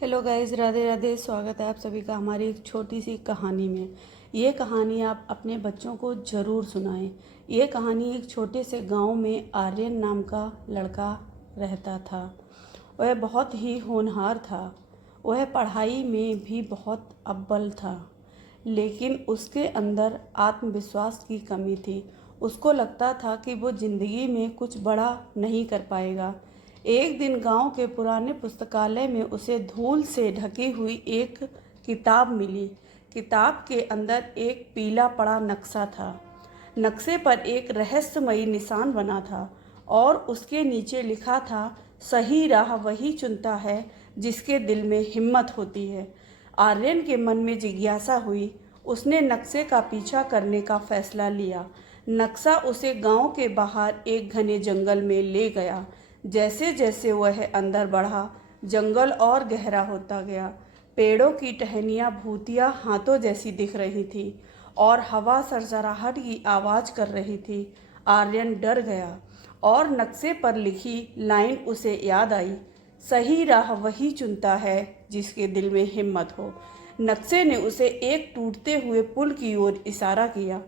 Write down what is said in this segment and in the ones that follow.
Hello guys, Radhe Radhe. स्वागत है आप सभी का हमारी एक छोटी सी कहानी में। ये कहानी आप अपने बच्चों को ज़रूर सुनाएं। ये कहानी एक छोटे से गांव में आर्यन नाम का लड़का रहता था। वह बहुत ही होनहार था। वह पढ़ाई में भी बहुत अव्वल था, लेकिन उसके अंदर आत्मविश्वास की कमी थी। उसको लगता था कि वो ज़िंदगी में कुछ बड़ा नहीं कर पाएगा। एक दिन गांव के पुराने पुस्तकालय में उसे धूल से ढकी हुई एक किताब मिली। किताब के अंदर एक पीला पड़ा नक्शा था। नक्शे पर एक रहस्यमयी निशान बना था और उसके नीचे लिखा था, सही राह वही चुनता है जिसके दिल में हिम्मत होती है। आर्यन के मन में जिज्ञासा हुई। उसने नक्शे का पीछा करने का फैसला लिया। नक्शा उसे गांव के बाहर एक घने जंगल में ले गया। जैसे जैसे वह अंदर बढ़ा, जंगल और गहरा होता गया। पेड़ों की टहनियाँ भूतिया हाथों जैसी दिख रही थी और हवा सरसराहट की आवाज़ कर रही थी। आर्यन डर गया और नक्शे पर लिखी लाइन उसे याद आई, सही राह वही चुनता है जिसके दिल में हिम्मत हो। नक्शे ने उसे एक टूटते हुए पुल की ओर इशारा किया।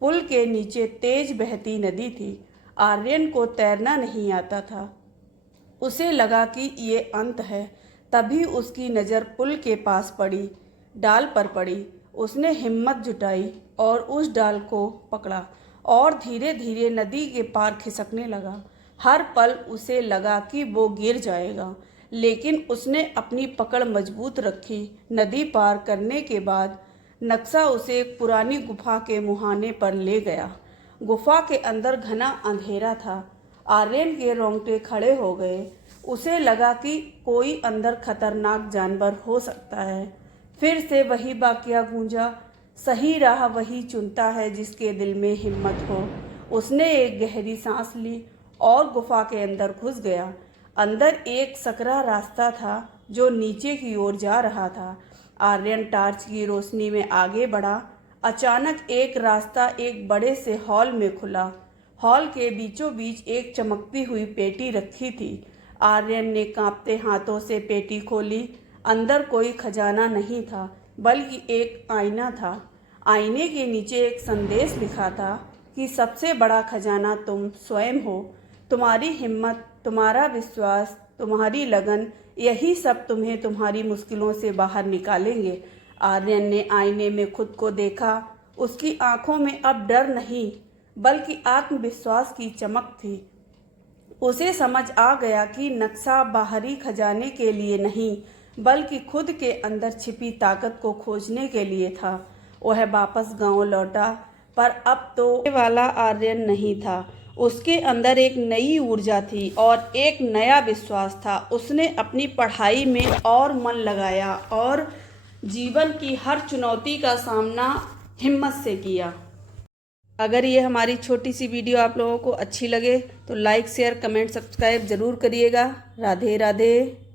पुल के नीचे तेज बहती नदी थी। आर्यन को तैरना नहीं आता था। उसे लगा कि ये अंत है। तभी उसकी नज़र पुल के पास पड़ी, डाल पर पड़ी। उसने हिम्मत जुटाई और उस डाल को पकड़ा और धीरे धीरे नदी के पार खिसकने लगा। हर पल उसे लगा कि वो गिर जाएगा, लेकिन उसने अपनी पकड़ मजबूत रखी। नदी पार करने के बाद नक्शा उसे एक पुरानी गुफा के मुहाने पर ले गया। गुफा के अंदर घना अंधेरा था। आर्यन के रोंगटे खड़े हो गए। उसे लगा कि कोई अंदर खतरनाक जानवर हो सकता है। फिर से वही वाकया गूंजा, सही राह वही चुनता है जिसके दिल में हिम्मत हो। उसने एक गहरी सांस ली और गुफा के अंदर घुस गया। अंदर एक सकरा रास्ता था जो नीचे की ओर जा रहा था। आर्यन टॉर्च की रोशनी में आगे बढ़ा। अचानक एक रास्ता एक बड़े से हॉल में खुला। हॉल के बीचों बीच एक चमकती हुई पेटी रखी थी। आर्यन ने कांपते हाथों से पेटी खोली। अंदर कोई खजाना नहीं था, बल्कि एक आईना था। आईने के नीचे एक संदेश लिखा था कि सबसे बड़ा खजाना तुम स्वयं हो। तुम्हारी हिम्मत, तुम्हारा विश्वास, तुम्हारी लगन, यही सब तुम्हें तुम्हारी मुश्किलों से बाहर निकालेंगे। आर्यन ने आईने में खुद को देखा। उसकी आंखों में अब डर नहीं, बल्कि आत्मविश्वास की चमक थी। उसे समझ आ गया कि नक्शा बाहरी खजाने के लिए नहीं, बल्कि खुद के अंदर छिपी ताकत को खोजने के लिए था। वह वापस गांव लौटा, पर अब तो ये वाला आर्यन नहीं था। उसके अंदर एक नई ऊर्जा थी और एक नया विश्वास था। उसने अपनी पढ़ाई में और मन लगाया और जीवन की हर चुनौती का सामना हिम्मत से किया। अगर ये हमारी छोटी सी वीडियो आप लोगों को अच्छी लगे तो लाइक, शेयर, कमेंट, सब्सक्राइब ज़रूर करिएगा। राधे राधे।